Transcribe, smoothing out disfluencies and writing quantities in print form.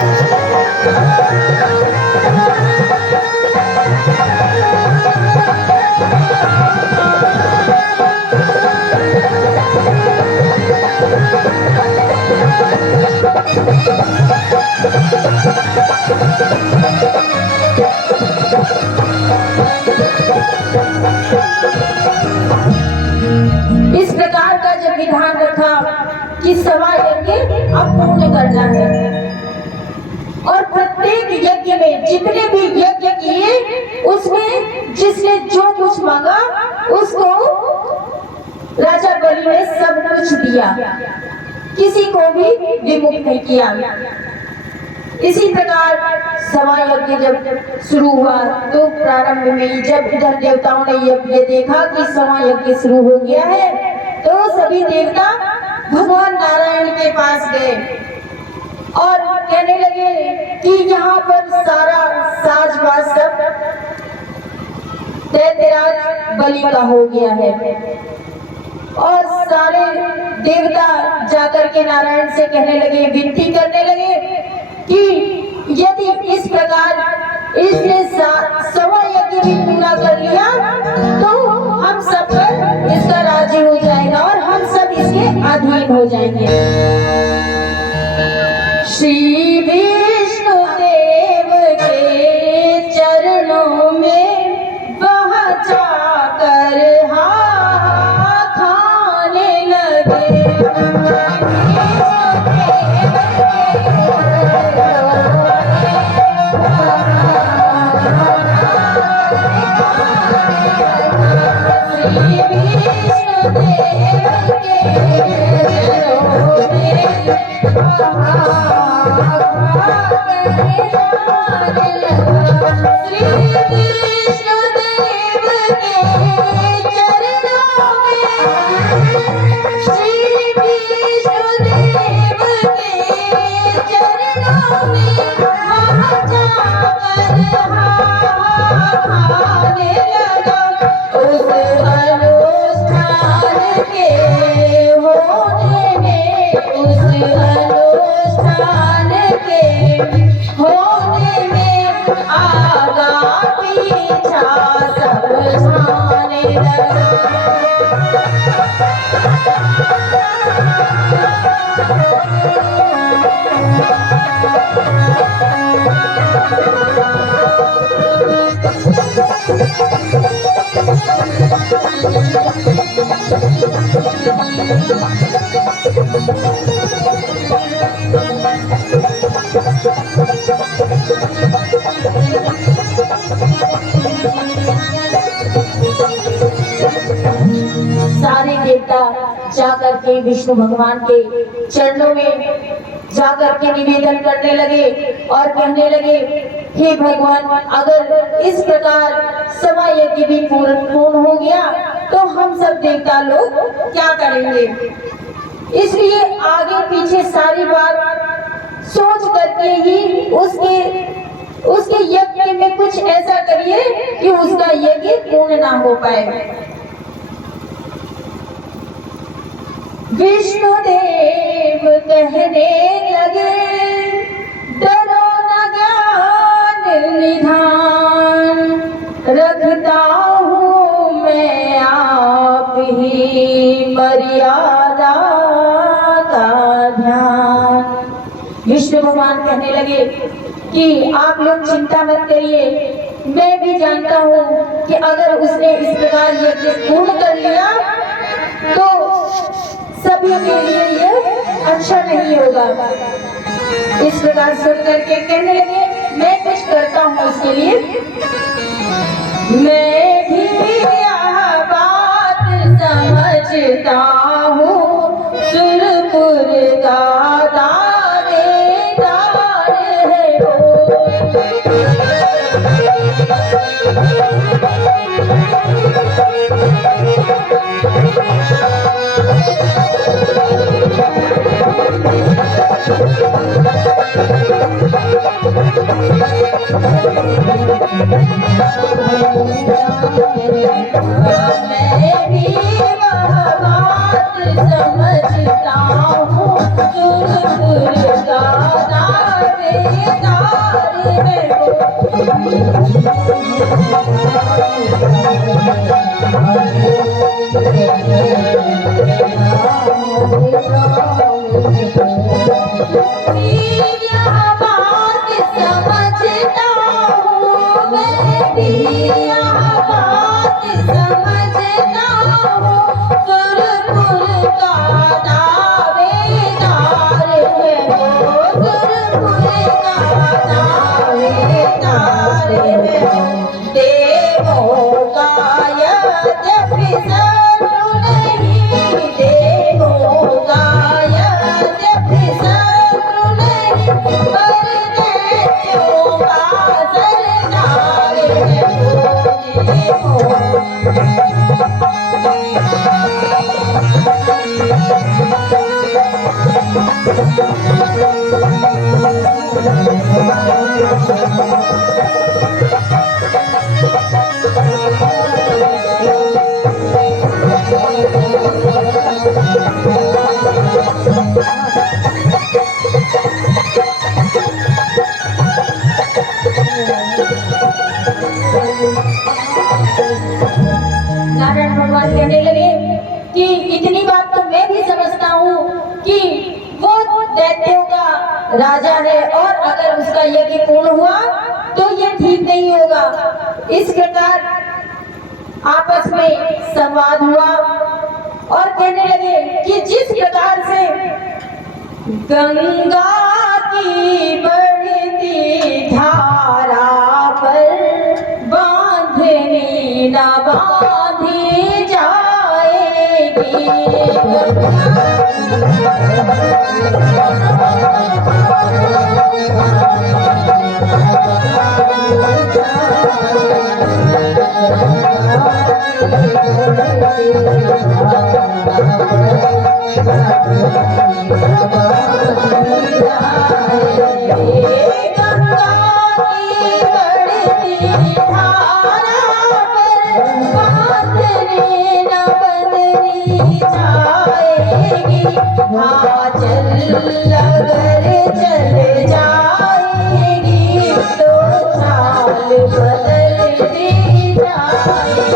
इस प्रकार का जब विधान रखा कि सवा यज्ञ अब पूर्ण करना है और प्रत्येक यज्ञ में जितने भी यज्ञ किए उसमें जिसने जो कुछ मांगा उसको राजा बलि ने सब कुछ दिया, किसी को भी विमुख नहीं किया। इसी प्रकार सवा यज्ञ जब शुरू हुआ तो प्रारंभ में जब इधर देवताओं ने ये देखा कि सवा यज्ञ शुरू हो गया है तो सभी देवता भगवान नारायण के पास गए और कहने लगे कि यहाँ पर सारा साजबाज सब दैत्यराज बलि का हो गया है। और सारे देवता जाकर के नारायण से कहने लगे, विनती करने लगे कि यदि इस प्रकार इसने सवा यज्ञ भी पूरा कर लिया तो हम सब पर इसका राज्य हो जाएगा और हम सब इसके अधीन हो जाएंगे। श्री विष्णु देव के चरणों में वह जाकर हाथ खाने लगे। सारे देवता जाकर के विष्णु भगवान के चरणों में जाकर के निवेदन करने लगे और कहने लगे, हे भगवान, अगर इस प्रकार सवा यज्ञ भी पूर्ण हो गया तो हम सब देवता लोग क्या करेंगे। इसलिए आगे पीछे सारी बात सोच करके ही उसके यज्ञ में कुछ ऐसा करिए कि उसका यज्ञ पूर्ण ना हो पाए। विष्णु देव कहने लगे, डरो न ज्ञान निधान, रखता हूँ मैं आप ही मर्यादा का ध्यान। विष्णु भगवान कहने लगे कि आप लोग चिंता मत करिए, मैं भी जानता हूँ कि अगर उसने इस प्रकार यज्ञ पूर्ण कर लिया तो सभी के लिए ये अच्छा नहीं होगा। इस प्रकार सुन करके कहने लगे, मैं कुछ करता हूँ उसके लिए। मैं भी यह बात समझता हूँ, सुरपुर का दावेदार है वो। समझता हूँ, सुरपुर का दावेदार नारायण भगवान कहने लगे कि इतनी बात तो मैं भी समझता हूँ कि वो दैत्यों का राजा है और अगर उसका यज्ञ पूर्ण हुआ तो ये ठीक नहीं होगा। इस प्रकार आपस में संवाद हुआ और कहने लगे कि जिस प्रकार से गंगा की बढ़ती धारा पर बांधनी न बांधी जाएगी, हाँ चल अगर चल जाएगी तो चाल बदलती जाएगी।